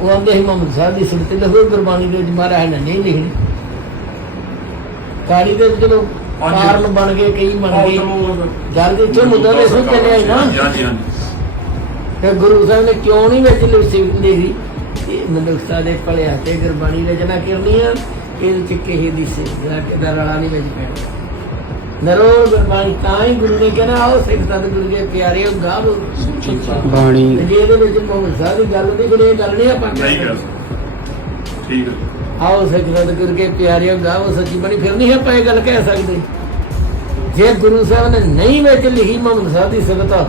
ਉਹ ਆਂਦੇ ਸੀ ਮੁਹੰਮਦ ਸਾਹਿਬ ਦੀ ਸਿਫਤ ਲਿਖੋ ਗੁਰਬਾਣੀ ਦੇ ਵਿੱਚ ਮਹਾਰਾਜ ਨੇ ਨਹੀਂ ਲਿਖਣੀ। ਕਾਲੀ ਦੇ ਹਾਂਜੀ। ਕਾਰਨ ਬਣ ਗਏ ਕਈ ਬਣ ਗਏ। ਗੱਲ ਇੱਥੇ ਮੁੱਦਾ ਤੇ ਸੁਣ ਚੱਲਿਆ ਨਾ। ਹਾਂਜੀ ਹਾਂਜੀ ਹਾਂਜੀ। ਤੇ ਗੁਰੂ ਸਾਹਿਬ ਨੇ ਕਿਉਂ ਨਹੀਂ ਵਿੱਚ ਲਿਖੀ ਲਿਖੀ? ਇਹ ਮਨੁੱਖਤਾ ਦੇ ਭਲਿਆ ਤੇ ਗੁਰਬਾਣੀ ਰਚਨਾ ਕਰਨੀ ਆ। ਇਹਦੇ ਚ ਕਿਸੇ ਦੀ ਸਿੱਧਾ ਕਿਦਾ ਰਲਾ ਨਹੀਂ ਵਿੱਚ ਪੈਣਾ। ਨਰੋ ਗੁਰਬਾਣੀ ਤਾਂ ਹੀ ਗੁਰੂ ਨੇ ਕਿਹਾ ਆਓ ਸਿੱਖ ਸਤ ਗੁਰੂ ਦੇ ਪਿਆਰੇ ਹੋ ਗਾਵੋ ਬਾਣੀ। ਤੇ ਜੇ ਇਹਦੇ ਵਿੱਚ ਸਾਹਿਬ ਦੀ ਗੱਲ ਨਹੀਂ ਇਹ ਗੱਲ ਨਹੀਂ ਆਪਾਂ ਨਹੀਂ ਕਰ ਕਰ ਸਕਦੇ। ਠੀਕ ਹੈ। ਆਓ ਸਿੱਖ ਸਤ ਗੁਰੂ ਕੇ ਪਿਆਰੇ ਹੋ ਗਾਵੋ ਸੱਚੀ ਬਣੀ ਫਿਰ ਨਹੀਂ ਆਪਾਂ ਇਹ ਗੱਲ ਕਹਿ ਸਕਦੇ। ਜੇ ਗੁਰੂ ਸਾਹਿਬ ਨੇ ਨਹੀਂ ਵਿੱਚ ਲਿਖੀ ਮੁਹੰਮਦ ਸਾਹਿਬ ਦੀ ਸਿਫਤ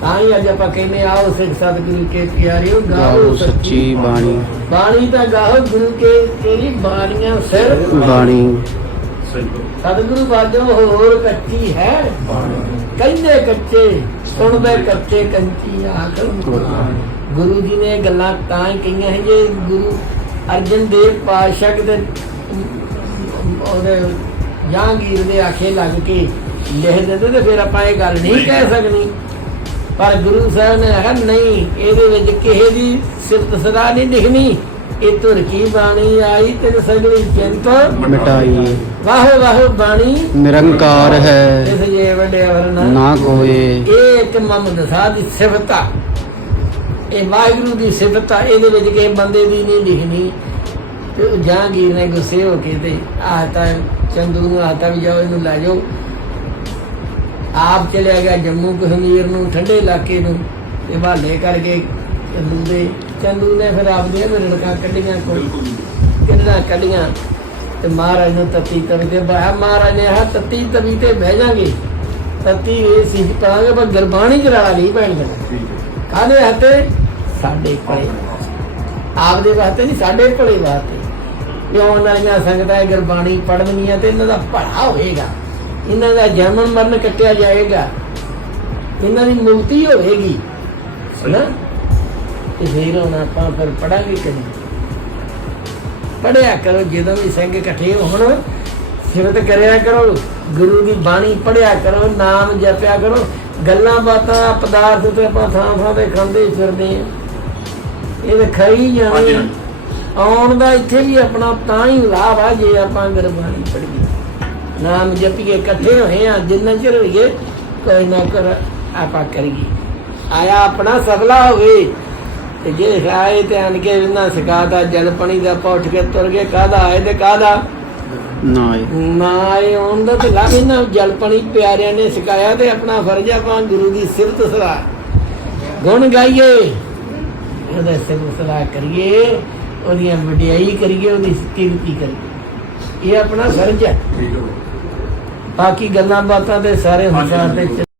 ਤਾਂ ਹੀ ਅੱਜ ਆਪਾਂ ਕਹਿੰਦੇ ਆਓ ਸਿੱਖ ਸਤ ਗੁਰੂ ਕੇ ਪਿਆਰੇ ਹੋ ਗਾਵੋ ਗਾਓ ਸੱਚੀ ਬਾਣੀ। ਬਾਣੀ ਦਾ ਗਾਹੋ ਗੁਰੂ ਕੇ ਤੇਰੀ ਬਾਣੀਆਂ ਸਿਰ ਬਾਣੀ। ਸਤਿਗੁਰੂ ਬਾਜੋ ਹੋਰ ਕੱਚੀ ਹੈ? ਕਹਿੰਦੇ ਕੱਚੇ ਸੁਣਦੇ ਕੱਚੇ ਕੰਚੀ ਆਖ ਗੁਰੂ ਜੀ ਨੇ ਗੱਲਾਂ ਤਾਂ ਹੀ ਕਹੀਆਂ ਹੈ ਜੇ ਗੁਰੂ ਅਰਜਨ ਦੇਵ ਪਾਤਸ਼ਾਹ ਦੇ ਉਹਦੇ ਜਹਾਂਗੀਰ ਦੇ ਆਖੇ ਲੱਗ ਕੇ ਲਿਖ ਦਿੰਦੇ ਤੇ ਫਿਰ ਆਪਾਂ ਇਹ ਗੱਲ ਨਹੀਂ। ਕਹਿ ਸਕਣੀ। ਪਰ ਗੁਰੂ ਸਾਹਿਬ ਨੇ ਆਖਿਆ ਨਹੀਂ ਇਹਦੇ ਵਿੱਚ ਕਿਸੇ ਦੀ ਸਿਫਤ ਸਦਾ ਨਹੀਂ ਲਿਖਣੀ। ਇਹ ਧੁਰ ਕੀ ਬਾਣੀ ਆਈ ਤੇ ਸਗਲੀ ਚਿੰਤ। ਮਿਟਾਈ। ਵਾਹ ਵਾਹ ਬਾਣੀ। ਨਿਰੰਕਾਰ ਹੈ। ਇਸ ਜੇ ਵੱਡੇ ਵਰਨ। ਨਾ ਕੋਏ। ਇਹ ਇੱਕ ਮੁਹੰਮਦ ਸਾਹਿਬ ਦੀ ਸਿਫਤ। ਆ ਇਹ ਵਾਹਿਗੁਰੂ ਦੀ ਸਿਫਤ। ਆ ਇਹਦੇ ਵਿੱਚ ਕਿਸੇ ਬੰਦੇ ਦੀ ਨਹੀਂ ਲਿਖਣੀ। ਤੇ ਜਹਾਂਗੀਰ ਨੇ ਗੁੱਸੇ ਹੋ ਕੇ ਤੇ ਆਤਾ ਚੰਦੂ ਨੂੰ ਆਤਾ ਵੀ ਜਾਓ ਇਹਨੂੰ ਲੈ ਜਾਓ। ਆਪ ਚਲਿਆ ਗਿਆ ਜੰਮੂ ਕਸ਼ਮੀਰ ਨੂੰ ਠੰਡੇ ਇਲਾਕੇ ਨੂੰ। ਤੇ ਹਵਾਲੇ ਕਰਕੇ ਚੰਦੂ ਦੇ ਚੰਦੂ ਨੇ ਫਿਰ ਆਪਦੀਆਂ ਰੜਕਾਂ ਕੱਢੀਆਂ ਕੋਈ ਕਿੰਨਾ ਕੱਢੀਆਂ ਤੇ ਮਹਾਰਾਜ ਨੂੰ ਤਤੀ ਤਵੀ ਤੇ ਬਾਹ ਮਹਾਰਾਜ ਨੇ ਆ ਤਤੀ ਤਵੀ ਤੇ ਬਹਿ ਜਾਗੇ। ਤਤੀ ਇਹ ਸੀ ਪਾਂਗੇ ਪਰ ਗਰਬਾਣੀ ਕਰਾ ਦੇਣਾ ਠੀਕ ਹੈ। ਕਾਹਦੇ ਹੱਥੇ ਸਾਡੇ ਭਲੇ ਆਪਦੇ ਵਾਸਤੇ ਨਹੀਂ ਸਾਡੇ ਭਲੇ ਵਾਸਤੇ। ਕਿਉਂ ਨਾਲੀਆਂ ਸੰਗਤਾਂ ਇਹ ਗੁਰਬਾਣੀ ਪੜ੍ਹਨੀਆਂ ਤੇ ਇਹਨਾਂ ਦਾ ਭਲਾ ਹੋਏਗਾ ਇਹਨਾਂ ਦਾ ਜਨਮ ਮਰਨ ਕੱਟਿਆ ਜਾਏਗਾ। ਇਹਨਾਂ ਦੀ ਮੁਕਤੀ ਹੋਵੇਗੀ। ਨਾ ਤੇ ਫਿਰ ਹੁਣ ਆਪਾਂ ਫਿਰ ਪੜਾਂਗੇ ਕਦੀ ਪੜਿਆ ਕਰੋ ਜਦੋਂ ਵੀ ਸਿੰਘ ਇਕੱਠੇ ਹੋਣ ਸਿਫਤ ਕਰਿਆ ਕਰੋ ਗੁਰੂ ਦੀ ਬਾਣੀ ਪੜਿਆ ਕਰੋ ਨਾਮ ਜਪਿਆ ਕਰੋ ਗੱਲਾਂ ਬਾਤਾਂ ਪਦਾਰਥ ਤੇ ਆਪਾਂ ਥਾਂ ਥਾਂ ਤੇ ਖਾਂਦੇ ਫਿਰਦੇ ਆ ਇਹ ਤਾਂ ਜਾਣੇ ਹਾਂਜੀ। ਆਉਣ ਦਾ ਇੱਥੇ ਵੀ ਆਪਣਾ ਤਾਂ ਹੀ ਲਾਭ ਆ ਜੇ ਆਪਾਂ ਗੁਰਬਾਣੀ ਪੜੀਏ ਨਾਮ ਜਪੀਏ ਇਕੱਠੇ ਹੋਏ ਆ ਜਿੰਨਾ ਚਿਰ ਹੋਈਏ ਕੋਈ ਨਾ ਕਰ ਆਪਾਂ ਕਰੀਏ। ਆਇਆ ਆਪਣਾ ਸਗਲਾ ਹੋਵੇ। ਤੇ ਜੇ ਆਏ ਤੇ ਆਣ ਕੇ ਇਹਨਾਂ ਸਿਖਾਤਾ ਜਲ ਪਾਣੀ ਦਾ ਆਪਾਂ ਉੱਠ ਕੇ ਤੁਰ ਗਏ ਕਾਹਦਾ ਆਏ ਤੇ ਕਾਹਦਾ? ਨਾ ਏ ਨਾ ਆਏ ਆਉਣ ਦਾ ਤੇ ਲਾਭ ਇਹਨਾਂ ਜਲ ਪਾਣੀ ਪਿਆਰਿਆਂ ਨੇ ਸਿਖਾਇਆ ਤੇ ਆਪਣਾ ਫਰਜ਼ ਆ ਆਪਾਂ ਗੁਰੂ ਦੀ ਸਿਫਤ ਸਲਾਹ। ਗੁਣ ਗਾਈਏ ਉਹਦਾ ਸਿਫਤ ਸਲਾਹ ਕਰੀਏ ਉਹਦੀਆਂ ਵਡਿਆਈ ਕਰੀਏ ਉਹਦੀ ਕੀਰਤੀ ਕਰੀਏ। ਇਹ ਆਪਣਾ ਫਰਜ਼ ਹੈ ਬਾਕੀ ਗੱਲਾਂ ਬਾਤਾਂ ਤੇ ਸਾਰੇ ਦੇ ਹਾਂਜੀ।